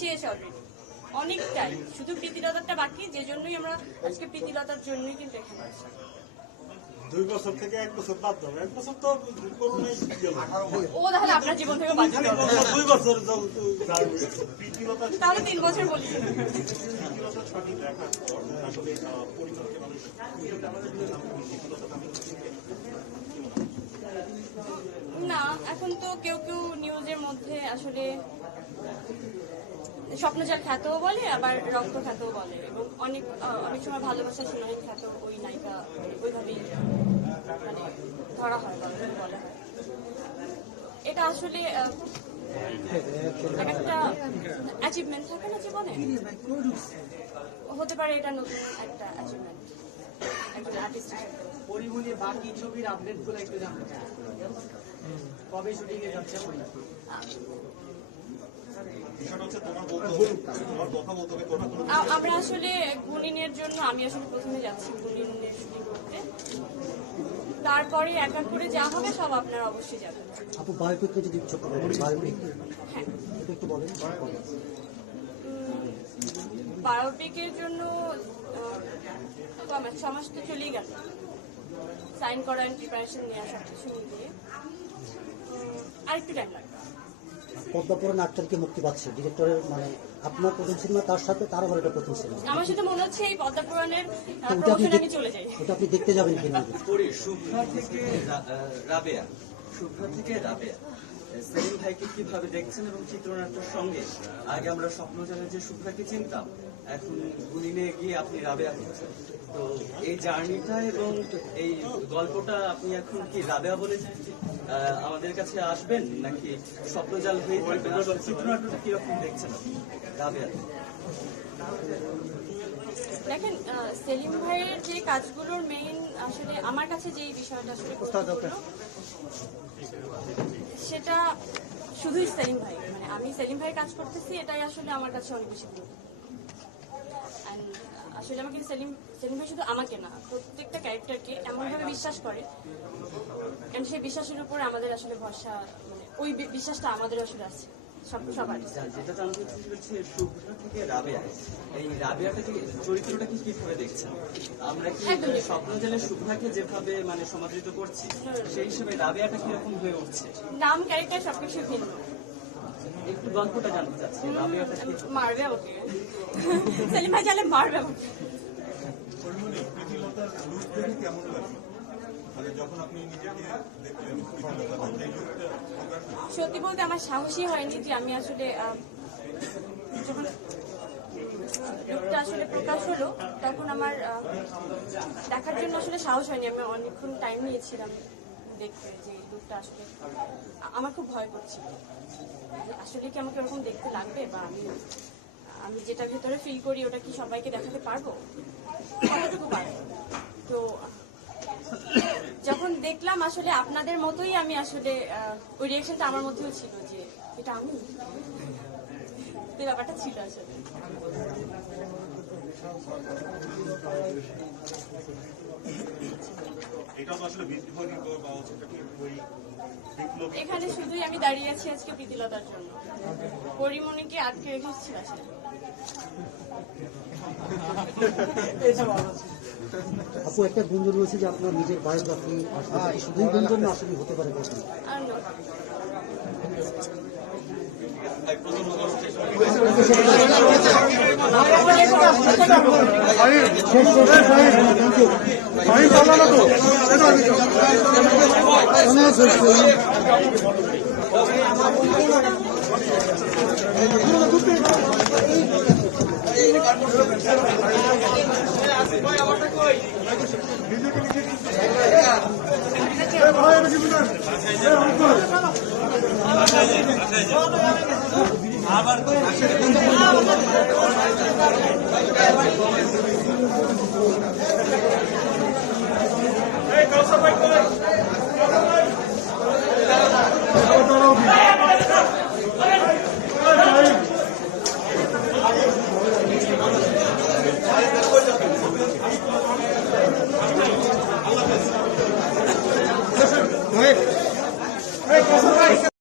শেষ অলরেডি, অনেকটাই, শুধু প্রীতিলতাটা বাকি, যে জন্যই আমরা আজকে প্রীতিলতার জন্যই কিন্তু এখানে আসছি। 2 বছর থেকে 1 বছর বাদ দাও, 1 বছর তো করোনায় ও তাহলে আপনার জীবন থেকে বাদ দিতে হবে। 2 বছর তাহলে 3 বছর বলি। সঠিক দেখার পর আসলে পরিবারকে মানুষ না, এখন তো কেউ কেউ নিউজের মধ্যে আসলে স্বপ্নজাল খ্যাতও বলে, আবার রক্ত খ্যাতও বলে, এবং অনেক সময় ভালোবাসা সুনারী খ্যাত ওই নায়িকা ওইভাবেই মানে ধরা হয়, বলা হয়। এটা আসলে একটা অ্যাচিভমেন্ট থাকে না জীবনে, হতে পারে এটা নতুন একটা অ্যাচিভমেন্ট একজন আর্টিস্ট হিসেবে। পরিমণি বাকি ছবির আপডেট গুলো একটু জানতে চাই, কবে শুটিং এ যাচ্ছে? আমরা আসলে গুণিনের জন্য আমি আসলে প্রথমে যাচ্ছি গুণিনের শুটিং করতে, তারপরে এক এক করে যা হবে সব আপনারা অবশ্যই যাবেন। আপু বায়োপিককে যদি ছোট বলেন, বায়োপিক হ্যাঁ, এটা একটু বলেন। বায়োপিকের জন্য সমাজ তো চলেই গেল, সাইন করা, প্রিপারেশন নেওয়া, সব কিছু মিলিয়ে আরেকটু টাইম লাগবে। পদ্মাপুরাণ আক্তারকে মুক্তি পাচ্ছে ডিরেক্টরের, মানে আপনার প্রথম সিনেমা, তার সাথে তার আবার এটা প্রথম সিনেমা। আমার সাথে মনে হচ্ছে এই পদ্মাপুরাণের প্রমোশনে আমি চলে যাই। ওটা আপনি দেখতে যাবেন কিনা? শুভ্রা থেকে রাবেয়া, শুভ্রা থেকে রাবেয়া, সেলিম ভাইকে কিভাবে দেখছেন এবং চিত্রনাট্যের সঙ্গে আগে আমরা স্বপ্নজালে যে শুভ্রাকে চিনতাম, এখন গুণিনে গিয়ে আপনি রাবেয়া হচ্ছেন, তো এই জার্নিটা এবং এই গল্পটা আপনি এখন কি রাবেয়া বলে আমাদের কাছে আসবেন নাকি স্বপ্নজাল হয়ে থাকবেন? আসলে চিত্রনাট্যটা কিরকম দেখছেন আপনি রাবেয়া? দেখেন, সেলিম ভাইয়ের যে কাজগুলোর মেইন আসলে আমার কাছে যেই বিষয়টা আসলে সেটা শুধুই সেলিম ভাই, মানে আমি সেলিম ভাইয়ের কাজ করতেছি, এটাই আসলে আমার কাছে অনেক বেশি গুরুত্ব। আসলে আমাকে সেলিম ভাই শুধু আমাকে না, প্রত্যেকটা ক্যারেক্টারকে এমনভাবে বিশ্বাস করে, কারণ সেই বিশ্বাসের উপরে আমাদের আসলে ভরসা, মানে ওই বিশ্বাসটা আমাদের আসলে আছে সবার। যেটা জানতে চাইছি, শুভ্রা থেকে রাবেয়া, এই রাবেয়াটাকে চরিত্রটাকে কিভাবে দেখছেন? আমরা কি স্বপ্নজালে শুভ্রাকে যেভাবে মানে সমাদৃত করছি, সেই হিসেবে রাবেয়াটা কিরকম হয়ে উঠছে? নাম, ক্যারেক্টার সবকিছু ভিন্ন। একটু গল্পটা জানতে চাচ্ছি, রাবেয়াটা কি মারবে ওকে, সেলিম ভাই জানলে মারবে ওকে। সত্যি বলতে আমার সাহসই হয়নি যে আমি আসলে যখন লুকটা আসলে প্রকাশ হলো তখন আমার দেখার জন্য আসলে সাহস হয়নি। আমি অনেকক্ষণ টাইম নিয়েছিলাম দেখতে যে লুকটা আসলে আমার খুব ভয় করছিল, আসলে কি আমাকে ওরকম দেখতে লাগবে, বা আমি যেটা ভেতরে ফিল করি ওটা কি সবাইকে দেখাতে পারবো, কতটুকু পারবো। তো যখন দেখলাম আসলে আপনাদের মতোই আমি আসলে ওই রিয়াকশনটা আমার মধ্যেও ছিল যে এটা আমি, ব্যাপারটা ছিল আসলে। এখানে শুধুই আমি দাঁড়িয়ে আছি আজকে প্রীতিলতার জন্য, পরিমণিকে আটকে রেখেছি আসলে। আপু একটা গুঞ্জন রয়েছে যে আপনার নিজের বায়োগ্রাফি, শুধুই গুঞ্জন না, আসলে হতে পারে কখন? আবার